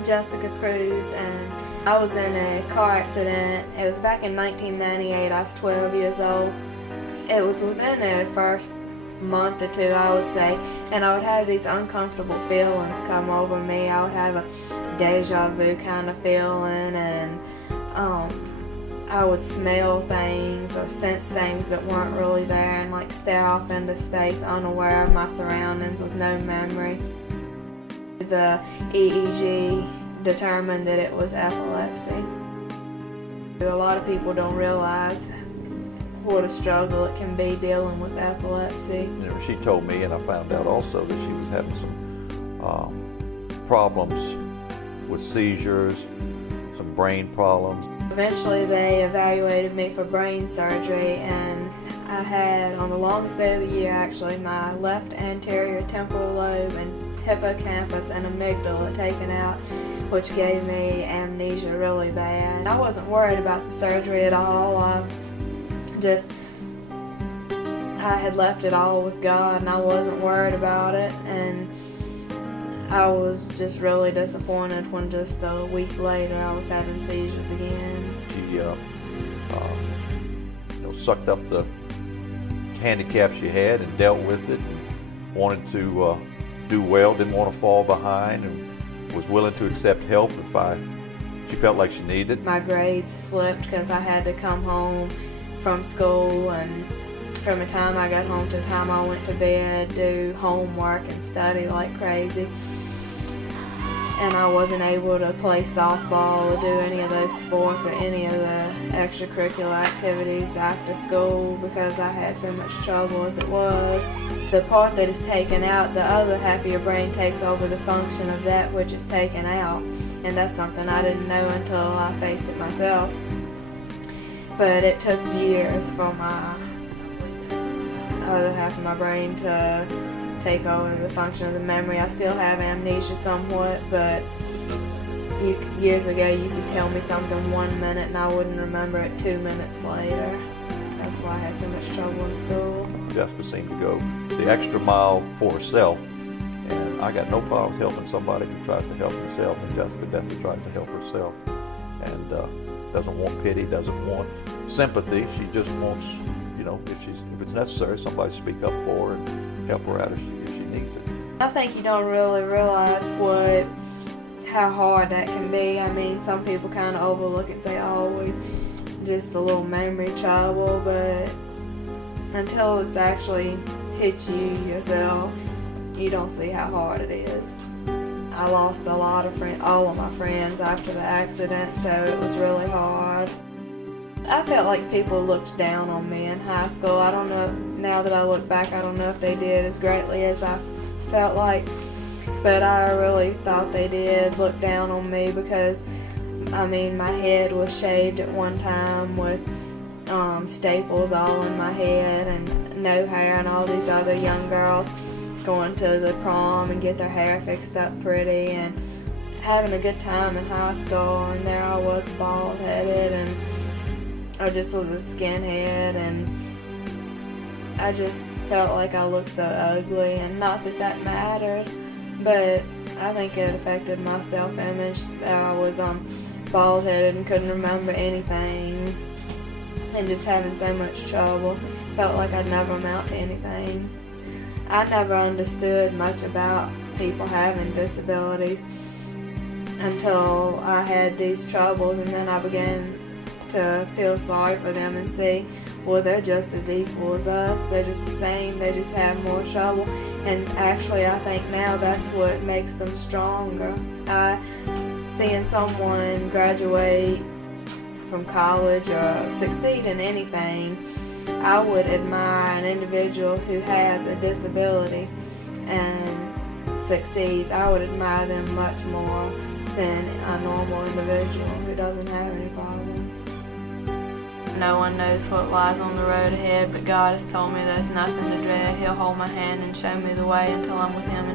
I'm Jessica Cruz, and I was in a car accident. It was back in 1998. I was 12 years old. It was within the first month or two, I would say, and I would have these uncomfortable feelings come over me. I would have a deja vu kind of feeling, and I would smell things or sense things that weren't really there, and like stare off into space unaware of my surroundings with no memory. The EEG determined that it was epilepsy. A lot of people don't realize what a struggle it can be dealing with epilepsy. You know, she told me, and I found out also, that she was having some problems with seizures, some brain problems. Eventually they evaluated me for brain surgery, and I had, on the longest day of the year actually, my left anterior temporal lobe and hippocampus and amygdala taken out, which gave me amnesia really bad. I wasn't worried about the surgery at all. I had left it all with God, and I wasn't worried about it, and I was just really disappointed when just a week later I was having seizures again. She sucked up the handicap she had and dealt with it, and wanted to do well, didn't want to fall behind, and was willing to accept help if she felt like she needed it. My grades slipped because I had to come home from school, and from the time I got home to the time I went to bed, do homework and study like crazy. And I wasn't able to play softball or do any of those sports or any of the extracurricular activities after school because I had so much trouble as it was. The part that is taken out, the other half of your brain takes over the function of that which is taken out. And that's something I didn't know until I faced it myself. But it took years for my other half of my brain to take over the function of the memory. I still have amnesia somewhat, but years ago you could tell me something 1 minute and I wouldn't remember it 2 minutes later. That's why I had so much trouble in school. Jessica seemed to go the extra mile for herself, and I got no problem with helping somebody who tries to help himself, and Jessica definitely tries to help herself, and doesn't want pity, doesn't want sympathy. She just wants, you know, if it's necessary, somebody to speak up for her and help her out if she needs it. I think you don't really realize how hard that can be. I mean, some people kind of overlook it and say, oh, just a little memory trouble, but until it's actually hit you yourself, you don't see how hard it is. I lost a lot of all of my friends after the accident, so it was really hard. I felt like people looked down on me in high school. I don't know, now that I look back, I don't know if they did as greatly as I felt like, but I really thought they did look down on me because, I mean, my head was shaved at one time with staples all in my head and no hair, and all these other young girls going to the prom and get their hair fixed up pretty and having a good time in high school, and there I was bald-headed, and I just was a skinhead, and I just felt like I looked so ugly, and not that that mattered, but I think it affected my self-image that I was bald-headed and couldn't remember anything and just having so much trouble. Felt like I'd never amount to anything. I never understood much about people having disabilities until I had these troubles, and then I began to feel sorry for them and see, well, they're just as equal as us, they're just the same, they just have more trouble, and actually I think now that's what makes them stronger. Seeing someone graduate from college or succeed in anything, I would admire an individual who has a disability and succeeds. I would admire them much more than a normal individual who doesn't have any problems. No one knows what lies on the road ahead, but God has told me there's nothing to dread. He'll hold my hand and show me the way until I'm with Him